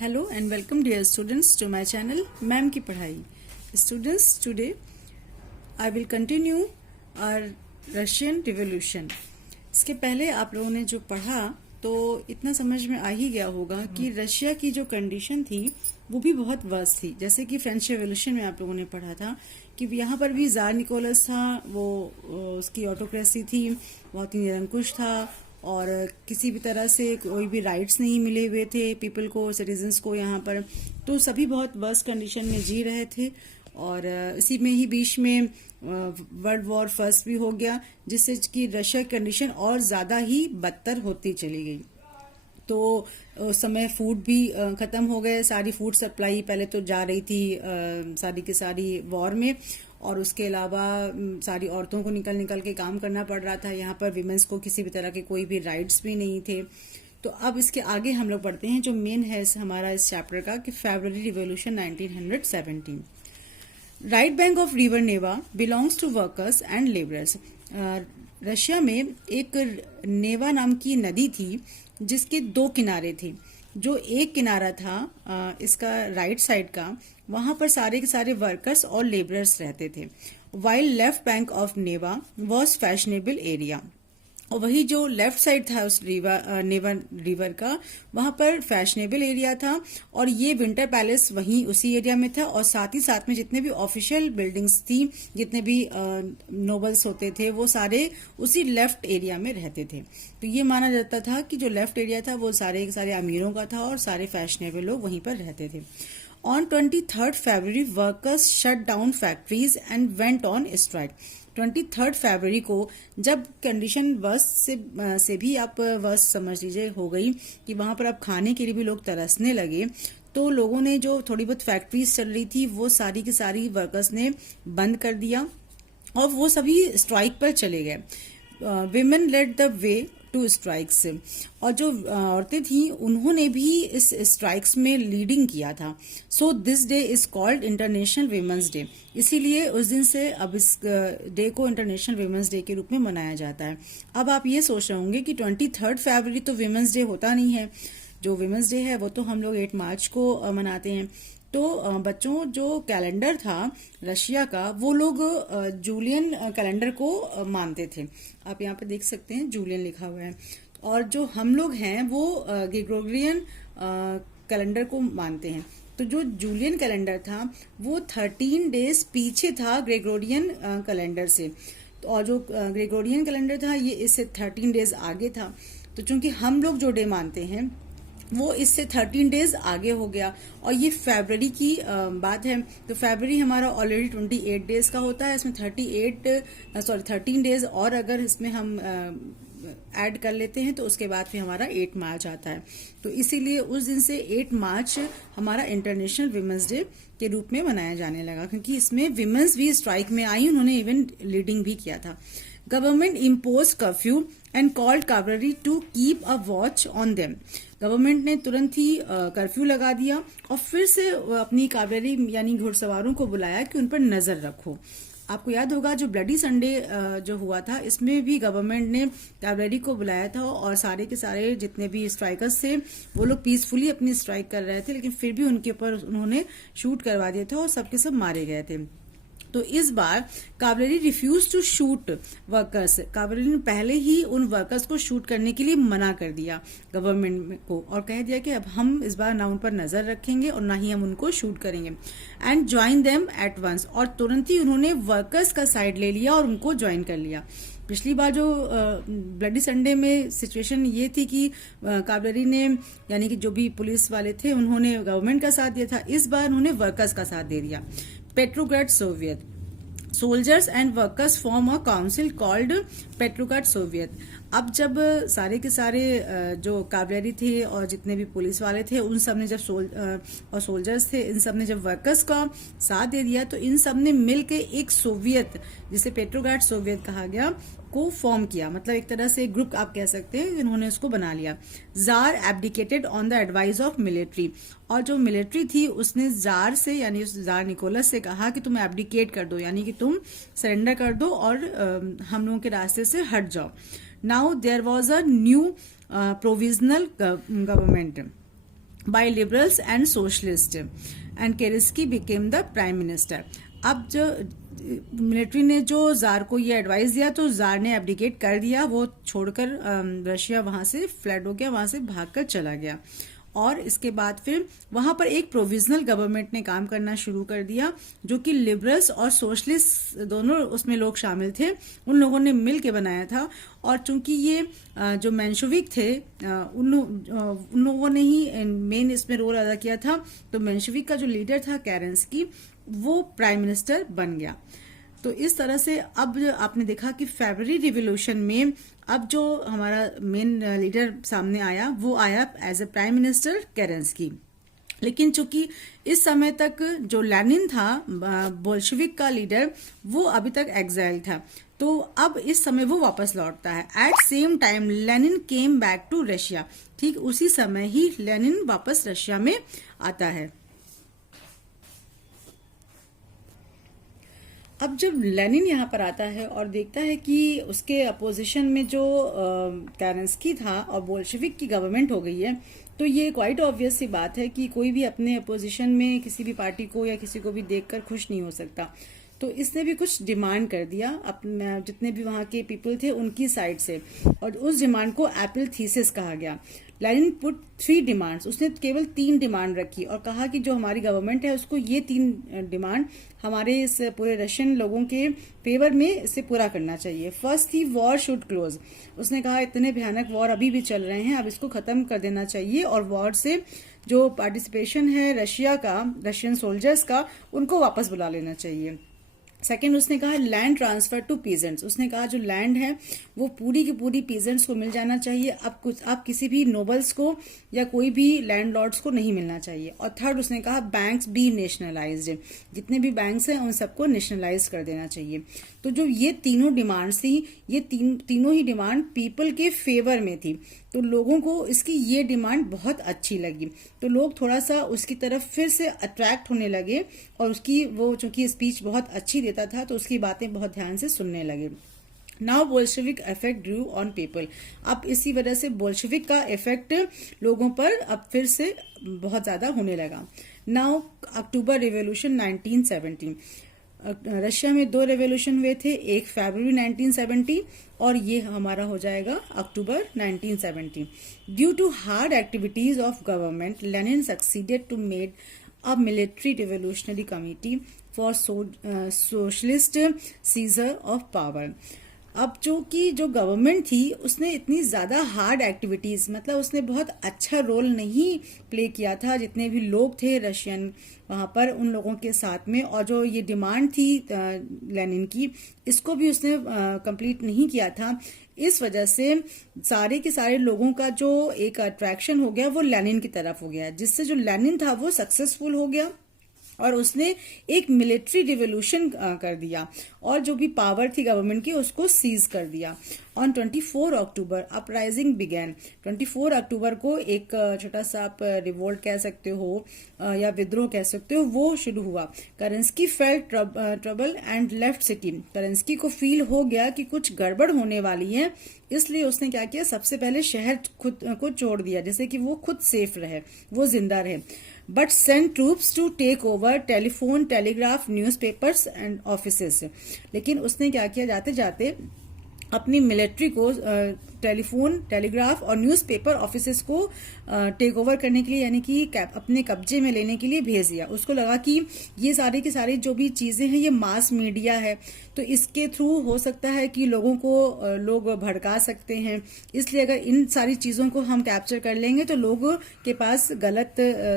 Hello and welcome dear students to my channel ma'am की पढ़ाई. Students, today I will continue our Russian Revolution. इसके पहले आप लोगों ने जो पढ़ा तो इतना समझ में आ ही गया होगा कि रशिया की जो कंडीशन थी वो भी बहुत वर्स थी. जैसे कि फ्रेंच रेवोल्यूशन में आप लोगों ने पढ़ा था कि यहाँ पर भी जार निकोलस था, वो उसकी ऑटोक्रेसी थी, बहुत ही निरंकुश था और किसी भी तरह से कोई भी राइट्स नहीं मिले हुए थे पीपल को, सिटीजन्स को यहाँ पर. तो सभी बहुत वर्स्ट कंडीशन में जी रहे थे और इसी में ही बीच में वर्ल्ड वॉर फर्स्ट भी हो गया, जिससे कि रशिया की कंडीशन और ज़्यादा ही बदतर होती चली गई. तो उस समय फूड भी ख़त्म हो गए. सारी फूड सप्लाई पहले तो जा रही थी सारी की सारी वॉर में, और उसके अलावा सारी औरतों को निकल निकल के काम करना पड़ रहा था. यहाँ पर विमेंस को किसी भी तरह के कोई भी राइट्स भी नहीं थे. तो अब इसके आगे हम लोग पढ़ते हैं जो मेन है हमारा इस चैप्टर का कि February revolution 1917. Right bank of river Neva belongs to workers and labourers. Russia में एक नेवा नाम की नदी थी जिसके दो किनारे थे. जो एक किनारा था इसका राइट साइड का, वहां पर सारे के सारे वर्कर्स और लेबरर्स रहते थे. While left bank of Neva was fashionable area. और वही जो लेफ्ट साइड था उस नेवा रिवर का, वहां पर फैशनेबल एरिया था. और ये विंटर पैलेस वहीं उसी एरिया में था. और साथ ही साथ में जितने भी ऑफिशियल बिल्डिंग्स थी, जितने भी नोबल्स होते थे, वो सारे उसी लेफ्ट एरिया में रहते थे. तो ये माना जाता था कि जो लेफ्ट एरिया था वो सारे के सारे अमीरों का था और सारे फैशनेबल लोग वहीं पर रहते थे. On 23rd February, workers shut down factories and went on strike. 23rd फरवरी को जब कंडीशन वर्स्ट से भी आप वर्स्ट समझ लीजिए हो गई कि वहां पर अब खाने के लिए भी लोग तरसने लगे, तो लोगों ने जो थोड़ी बहुत फैक्ट्रीज चल रही थी वो सारी की सारी वर्कर्स ने बंद कर दिया और वो सभी स्ट्राइक पर चले गए. Women led the way to strikes. और जो औरतें थी उन्होंने भी इस स्ट्राइक्स में लीडिंग किया था. So this day is called international women's day. इसीलिए उस दिन से अब इस डे को इंटरनेशनल वीमेंस डे के रूप में मनाया जाता है. अब आप ये सोच रहे होंगे कि 23rd फरवरी तो वीमेंस डे होता नहीं है. जो वीमेंस डे है वो तो हम लोग 8 मार्च को मनाते हैं. तो बच्चों, जो कैलेंडर था रशिया का, वो लोग जूलियन कैलेंडर को मानते थे. आप यहाँ पे देख सकते हैं जूलियन लिखा हुआ है. और जो हम लोग हैं वो ग्रेगोरियन कैलेंडर को मानते हैं. तो जो जूलियन कैलेंडर था वो 13 डेज पीछे था ग्रेगोरियन कैलेंडर से. और जो ग्रेगोरियन कैलेंडर था ये इससे 13 डेज आगे था. तो चूंकि हम लोग जो डे मानते हैं वो इससे 13 डेज आगे हो गया. और ये फरवरी की बात है. तो फरवरी हमारा ऑलरेडी 28 डेज का होता है. इसमें 13 डेज और अगर इसमें हम ऐड कर लेते हैं तो उसके बाद फिर हमारा 8 मार्च आता है. तो इसीलिए उस दिन से 8 मार्च हमारा इंटरनेशनल विमेंस डे के रूप में मनाया जाने लगा, क्योंकि इसमें विमेंस भी स्ट्राइक में आई. उन्होंने इवन लीडिंग भी किया था. Government impose curfew and called cavalry to keep a watch on them. Government ने तुरंत ही कर्फ्यू लगा दिया और फिर से अपनी कावलरी यानी घुड़सवारों को बुलाया कि उन पर नजर रखो. आपको याद होगा जो ब्लडी संडे जो हुआ था, इसमें भी गवर्नमेंट ने कावलरी को बुलाया था और सारे के सारे जितने भी स्ट्राइकर्स थे वो लोग पीसफुली अपनी स्ट्राइक कर रहे थे, लेकिन फिर भी उनके ऊपर उन्होंने शूट करवा दिया था और सबके सब मारे गए थे. तो इस बार कावलरी रिफ्यूज टू शूट वर्कर्स. कावलरी ने पहले ही उन वर्कर्स को शूट करने के लिए मना कर दिया गवर्नमेंट को और कह दिया कि अब हम इस बार ना उन पर नजर रखेंगे और ना ही हम उनको शूट करेंगे. And join them at once. और तुरंत ही उन्होंने वर्कर्स का साइड ले लिया और उनको ज्वाइन कर लिया. पिछली बार जो ब्लडी संडे में सिचुएशन ये थी कि कावलरी ने यानी कि जो भी पुलिस वाले थे उन्होंने गवर्नमेंट का साथ दिया था. इस बार उन्होंने वर्कर्स का साथ दे दिया. Petrograd Soviet. Soldiers and workers form a council called Petrograd Soviet. अब जब सारे के सारे जो कावलरी थे और जितने भी पुलिस वाले थे उन सब ने जब और सोल्जर्स थे, इन सब ने जब वर्कर्स का साथ दे दिया तो इन सब ने मिलकर एक सोवियत, जिसे पेट्रोग्राड सोवियत कहा गया, को फॉर्म किया. मतलब एक तरह से ग्रुप आप कह सकते हैं, इन्होंने उसको बना लिया. Jar abdicated on the advice of military. और जो मिलिट्री थी उसने जार से यानी उस जार निकोलस से कहा कि तुम एब्डिकेट कर दो, यानी कि तुम सरेंडर कर दो और हम लोगों के रास्ते से हट जाओ. Now there was a new provisional government. by liberals and socialists, and Kerensky became the prime minister. अब जो मिलिट्री ने जो जार को ये एडवाइस दिया तो जार ने एब्डिकेट कर दिया, वो छोड़कर रशिया वहां से फ्लड हो गया, वहां से भागकर चला गया। और इसके बाद फिर वहां पर एक प्रोविजनल गवर्नमेंट ने काम करना शुरू कर दिया, जो कि लिबरल्स और सोशलिस्ट दोनों उसमें लोग शामिल थे, उन लोगों ने मिल के बनाया था। और चूंकि ये जो मेंशोविक थे उन लोगों ने ही मेन इसमें रोल अदा किया था, तो मेंशोविक का जो लीडर था केरेंस्की, वो प्राइम मिनिस्टर बन गया। तो इस तरह से अब आपने देखा कि फरवरी रिवॉल्यूशन में अब जो हमारा मेन लीडर सामने आया वो आया एज ए प्राइम मिनिस्टर केरेंस्की। लेकिन चूंकि इस समय तक जो लेनिन था बोल्शेविक का लीडर, वो अभी तक एग्जाइल था, तो अब इस समय वो वापस लौटता है। At same time Lenin came back to Russia, ठीक उसी समय ही लेनिन वापस रशिया में आता है। अब जब लेनिन यहाँ पर आता है और देखता है कि उसके अपोजिशन में जो केरेंस्की था और बोल्शेविक की गवर्नमेंट हो गई है, तो ये क्वाइट ऑब्वियस सी बात है कि कोई भी अपने अपोजिशन में किसी भी पार्टी को या किसी को भी देखकर खुश नहीं हो सकता। तो इसने भी कुछ डिमांड कर दिया अपने जितने भी वहाँ के पीपल थे उनकी साइड से, और उस डिमांड को एप्पल थीसिस कहा गया। लेनिन पुट 3 डिमांड्स, उसने केवल 3 डिमांड रखी और कहा कि जो हमारी गवर्नमेंट है उसको ये 3 डिमांड हमारे इस पूरे रशियन लोगों के फेवर में इसे पूरा करना चाहिए। फर्स्ट थी वॉर शुड क्लोज, उसने कहा इतने भयानक वॉर अभी भी चल रहे हैं, अब इसको खत्म कर देना चाहिए और वॉर से जो पार्टिसिपेशन है रशिया का, रशियन सोल्जर्स का, उनको वापस बुला लेना चाहिए। सेकेंड उसने कहा लैंड ट्रांसफर टू पीजेंट्स, उसने कहा जो लैंड है वो पूरी की पूरी पीजेंट्स को मिल जाना चाहिए, अब किसी भी नोबल्स को या कोई भी लैंड लॉर्ड्स को नहीं मिलना चाहिए। और थर्ड उसने कहा बैंक्स बी नेशनलाइज्ड, जितने भी बैंक्स हैं उन सबको नेशनलाइज कर देना चाहिए। तो जो ये तीनों डिमांड्स थी, ये तीनों ही डिमांड पीपल के फेवर में थी, तो लोगों को इसकी ये डिमांड बहुत अच्छी लगी, तो लोग थोड़ा सा उसकी तरफ फिर से अट्रैक्ट होने लगे और उसकी वो चूंकि स्पीच बहुत अच्छी देता था तो उसकी बातें बहुत ध्यान से सुनने लगे। Now Bolshevik effect Drew on people, अब इसी वजह से बोल्शेविक का इफेक्ट लोगों पर अब फिर से बहुत ज्यादा होने लगा। नाउ अक्टूबर रिवॉल्यूशन 1917, रशिया में 2 रेवोल्यूशन हुए थे, एक फरवरी 1970 और ये हमारा हो जाएगा अक्टूबर 1970। Due to hard activities of government, Lenin succeeded to made a military revolutionary committee for socialist seizure of power. अब जो गवर्नमेंट थी उसने इतनी ज्यादा हार्ड एक्टिविटीज, मतलब उसने बहुत अच्छा रोल नहीं प्ले किया था जितने भी लोग थे रशियन वहां पर उन लोगों के साथ में, और जो ये डिमांड थी लेनिन की, इसको भी उसने कंप्लीट नहीं किया था। इस वजह से सारे के सारे लोगों का जो एक अट्रैक्शन हो गया वो लेनिन की तरफ हो गया, जिससे जो लेनिन था वो सक्सेसफुल हो गया और उसने एक मिलिट्री रिवॉल्यूशन कर दिया और जो भी पावर थी गवर्नमेंट की उसको सीज कर दिया। ऑन 24 अक्टूबर अपराइजिंग बिगैन, 24 अक्टूबर को एक छोटा सा आप रिवोल्ट कह सकते हो या विद्रोह कह सकते हो, वो शुरू हुआ। Kerensky felt trouble and left city, Kerensky को फील हो गया कि कुछ गड़बड़ होने वाली है, इसलिए उसने क्या किया, सबसे पहले शहर खुद को छोड़ दिया जिससे कि वो खुद सेफ रहे, वो जिंदा रहे। But send troops to take over telephone, telegraph, newspapers and offices, लेकिन उसने क्या किया, जाते जाते अपनी मिलिट्री को टेलीफोन, टेलीग्राफ और न्यूज़पेपर ऑफिसेस को टेक ओवर करने के लिए, यानी कि अपने कब्जे में लेने के लिए भेज दिया। उसको लगा कि ये सारी की सारी जो भी चीजें हैं ये मास मीडिया है, तो इसके थ्रू हो सकता है कि लोगों को लोग भड़का सकते हैं, इसलिए अगर इन सारी चीजों को हम कैप्चर कर लेंगे तो लोगों के पास गलत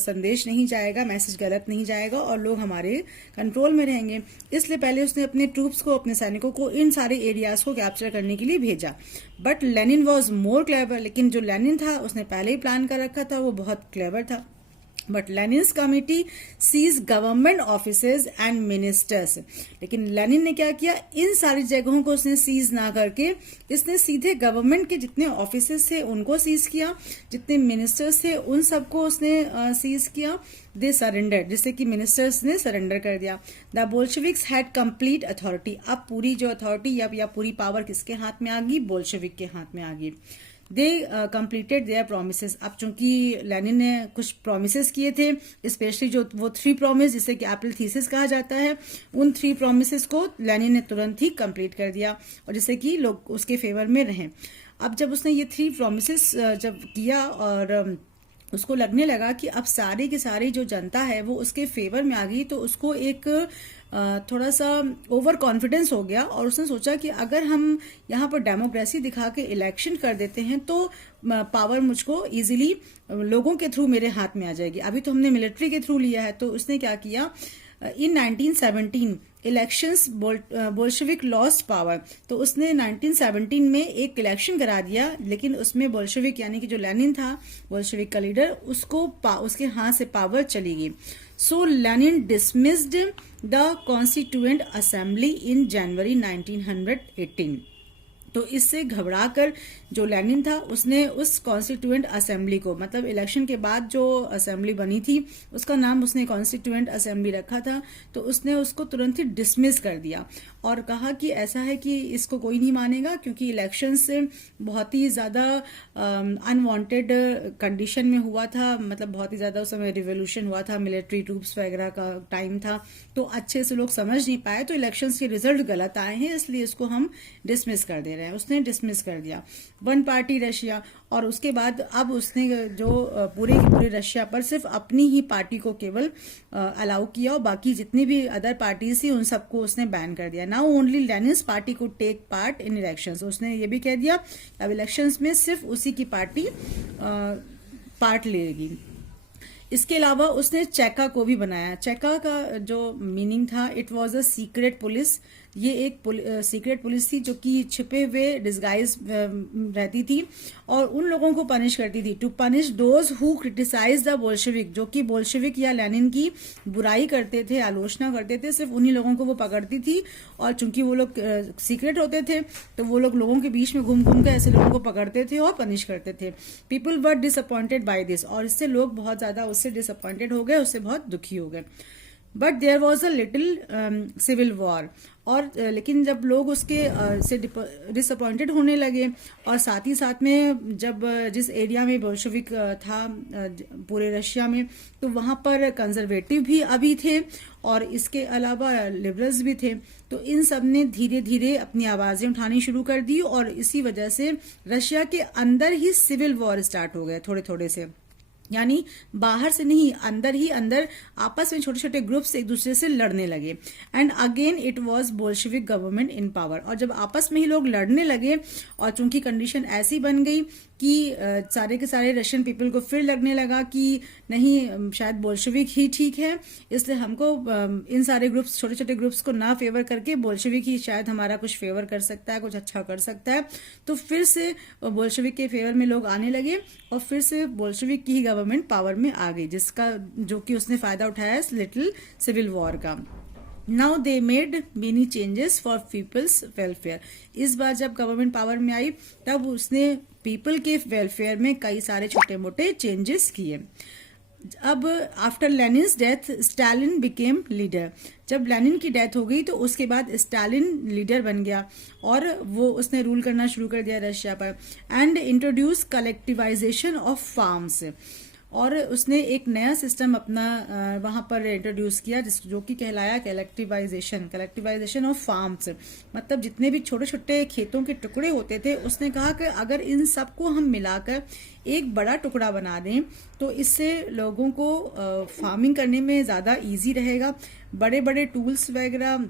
संदेश नहीं जाएगा, मैसेज गलत नहीं जाएगा और लोग हमारे कंट्रोल में रहेंगे। इसलिए पहले उसने अपने ट्रूप्स को, अपने सैनिकों को इन सारे एरियाज को कैप्चर करने के लिए भेजा। But Lenin was more clever, लेकिन जो लेनिन था उसने पहले ही प्लान कर रखा था, वो बहुत क्लेवर था। But Lenin's committee seize government offices and ministers, लेकिन लेनिन ने क्या किया, इन सारी जगहों को उसने सीज ना करके इसने सीधे गवर्नमेंट के जितने ऑफिसेज थे उनको सीज किया, जितने मिनिस्टर्स थे उन सबको उसने सीज किया। दे सरेंडर, जिससे कि मिनिस्टर्स ने सरेंडर कर दिया। The Bolsheviks had complete authority, अब पूरी जो अथॉरिटी या पूरी पावर किसके हाथ में आ गई, बोल्शेविक के हाथ में आ गई। दे कंप्लीटेड देयर प्रोमिसेस। अब चूंकि लेनिन ने कुछ प्रोमिसेस किए थे, स्पेशली जो वो 3 प्रोमिस जिसे कि एप्पल थीसिस कहा जाता है, उन 3 प्रोमिसेस को लेनिन ने तुरंत ही कंप्लीट कर दिया और जिससे कि लोग उसके फेवर में रहें। अब जब उसने ये 3 प्रोमिसेस जब किया और उसको लगने लगा कि अब सारी की सारी जो जनता है वो उसके फेवर में आ गई, तो उसको एक थोड़ा सा ओवर कॉन्फिडेंस हो गया और उसने सोचा कि अगर हम यहाँ पर डेमोक्रेसी दिखा के इलेक्शन कर देते हैं तो पावर मुझको इजीली लोगों के थ्रू मेरे हाथ में आ जाएगी। अभी तो हमने मिलिट्री के थ्रू लिया है, तो उसने क्या किया, इन 1917 इलेक्शंस बोल्शेविक लॉस्ट पावर। तो उसने 1917 में एक इलेक्शन करा दिया, लेकिन उसमें बोल्शेविक यानी कि जो लेनिन था बोल्शेविक का लीडर, उसको उसके हाथ से पावर चली गई। So Lenin dismissed the constituent assembly in January 1918। तो इससे घबराकर जो लेनिन था उसने उस कॉन्स्टिट्यूएंट असेंबली को, मतलब इलेक्शन के बाद जो असेंबली बनी थी उसका नाम उसने कॉन्स्टिट्यूएंट असेंबली रखा था, तो उसने उसको तुरंत ही डिसमिस कर दिया और कहा कि ऐसा है कि इसको कोई नहीं मानेगा क्योंकि इलेक्शन से बहुत ही ज़्यादा अनवांटेड कंडीशन में हुआ था, मतलब बहुत ही ज़्यादा उस समय रिवोल्यूशन हुआ था, मिलिट्री ट्रूप्स वगैरह का टाइम था, तो अच्छे से लोग समझ नहीं पाए, तो इलेक्शंस के रिजल्ट गलत आए हैं, इसलिए इसको हम डिसमिस कर दे रहे हैं। उसने डिसमिस कर दिया वन पार्टी रशिया। और उसके बाद अब उसने जो पूरे की पूरे रशिया पर सिर्फ अपनी ही पार्टी को केवल अलाउ किया और बाकी जितनी भी अदर पार्टीज थी उन सबको उसने बैन कर दिया। नाउ ओनली लेनिन्स पार्टी को टेक पार्ट इन इलेक्शंस। उसने ये भी कह दिया अब इलेक्शंस में सिर्फ उसी की पार्टी पार्ट लेगी। इसके अलावा उसने चेका को भी बनाया। चेका का जो मीनिंग था, it was a secret police. ये एक सीक्रेट पुलिस थी जो कि छिपे हुए डिस्गाइज रहती थी और उन लोगों को पनिश करती थी, to punish those who criticise the Bolshevik, जो कि बोल्शेविक या लेनिन की बुराई करते थे, आलोचना करते थे, सिर्फ उन्हीं लोगों को वो पकड़ती थी। और चूंकि वो लोग सीक्रेट होते थे तो वो लोग लोगों के बीच में घूम घूम कर ऐसे लोगों को पकड़ते थे और पनिश करते थे। People were disappointed by this, और इससे लोग बहुत ज्यादा उससे डिसअपॉइंटेड हो गए, उससे बहुत दुखी हो गए। But there was a little civil war. और लेकिन जब लोग उसके से डिसअपॉइंटेड होने लगे और साथ ही साथ में जब जिस एरिया में बोल्शेविक था पूरे रशिया में, तो वहां पर कंजर्वेटिव भी अभी थे और इसके अलावा लिबरल्स भी थे, तो इन सब ने धीरे धीरे अपनी आवाजें उठानी शुरू कर दी और इसी वजह से रशिया के अंदर ही सिविल वॉर स्टार्ट हो गए थोड़े थोड़े से, यानी बाहर से नहीं, अंदर ही अंदर आपस में छोटे छोटे ग्रुप्स एक दूसरे से लड़ने लगे। And again it was Bolshevik government in power. और जब आपस में ही लोग लड़ने लगे और चूंकि कंडीशन ऐसी बन गई कि सारे के सारे रशियन पीपल को फिर लगने लगा कि नहीं, शायद बोल्शेविक ही ठीक है, इसलिए हमको इन सारे ग्रुप्स, छोटे छोटे ग्रुप्स को ना फेवर करके बोल्शेविक ही शायद हमारा कुछ फेवर कर सकता है, कुछ अच्छा कर सकता है। तो फिर से बोल्शेविक के फेवर में लोग आने लगे और फिर से बोल्शेविक की ही गवर्नमेंट पावर में आ गई, जिसका जो कि उसने फायदा उठाया इस लिटिल सिविल वॉर का। Now they made many changes for people's welfare. इस बार जब गवर्नमेंट पावर में आई तब उसने पीपल के वेलफेयर में कई सारे छोटे मोटे चेंजेस किए। अब after लेनिन्स death Stalin became leader. जब लेनिन की डेथ हो गई तो उसके बाद स्टालिन लीडर बन गया और वो उसने रूल करना शुरू कर दिया रशिया पर। And introduce collectivisation of farms, और उसने एक नया सिस्टम अपना वहां पर इंट्रोड्यूस किया जो कि कहलाया कलेक्टिवाइजेशन ऑफ फार्म्स। मतलब जितने भी छोटे छोटे खेतों के टुकड़े होते थे, उसने कहा कि अगर इन सबको हम मिलाकर एक बड़ा टुकड़ा बना दें तो इससे लोगों को फार्मिंग करने में ज़्यादा इजी रहेगा, बड़े बड़े टूल्स वगैरह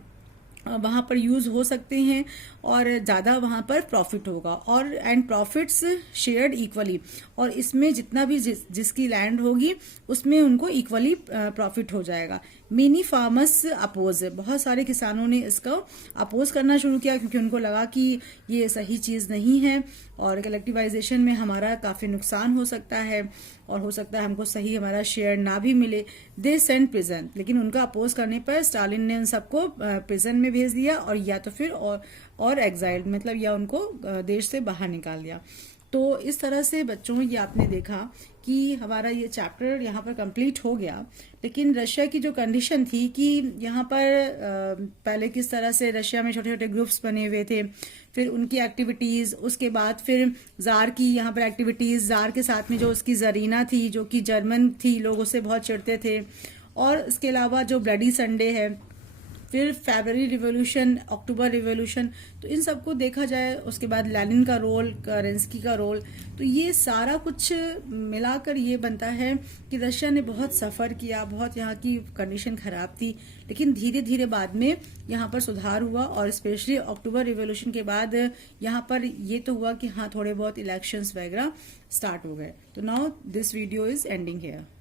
वहाँ पर यूज़ हो सकते हैं और ज़्यादा वहाँ पर प्रॉफिट होगा। और एंड प्रॉफिट्स शेयर्ड इक्वली, और इसमें जितना भी जिसकी लैंड होगी उसमें उनको इक्वली प्रॉफिट हो जाएगा। मेनी फार्मर्स अपोज, बहुत सारे किसानों ने इसका अपोज करना शुरू किया क्योंकि उनको लगा कि ये सही चीज़ नहीं है और कलेक्टिवाइजेशन में हमारा काफ़ी नुकसान हो सकता है और हो सकता है हमको सही हमारा शेयर ना भी मिले। दे सेंड प्रिजन, लेकिन उनका अपोज करने पर स्टालिन ने उन सबको प्रिजन में भेज दिया और या तो फिर और एग्जाइल, मतलब या उनको देश से बाहर निकाल दिया। तो इस तरह से बच्चों ये आपने देखा कि हमारा ये चैप्टर यहाँ पर कंप्लीट हो गया। लेकिन रशिया की जो कंडीशन थी कि यहाँ पर पहले किस तरह से रशिया में छोटे छोटे ग्रुप्स बने हुए थे, फिर उनकी एक्टिविटीज, उसके बाद फिर जार की यहाँ पर एक्टिविटीज, जार के साथ में जो उसकी जरीना थी जो कि जर्मन थी, लोग उससे बहुत चिढ़ते थे। और इसके अलावा जो ब्लडी संडे है, फिर फरवरी रिवॉल्यूशन, अक्टूबर रिवॉल्यूशन, तो इन सबको देखा जाए, उसके बाद लेनिन का रोल, केरेंस्की का रोल, तो ये सारा कुछ मिलाकर ये बनता है कि रशिया ने बहुत सफ़र किया, बहुत यहाँ की कंडीशन ख़राब थी, लेकिन धीरे धीरे बाद में यहाँ पर सुधार हुआ। और स्पेशली अक्टूबर रिवॉल्यूशन के बाद यहाँ पर ये तो हुआ कि हाँ थोड़े बहुत इलेक्शंस वगैरह स्टार्ट हो गए। तो now this video is ending here.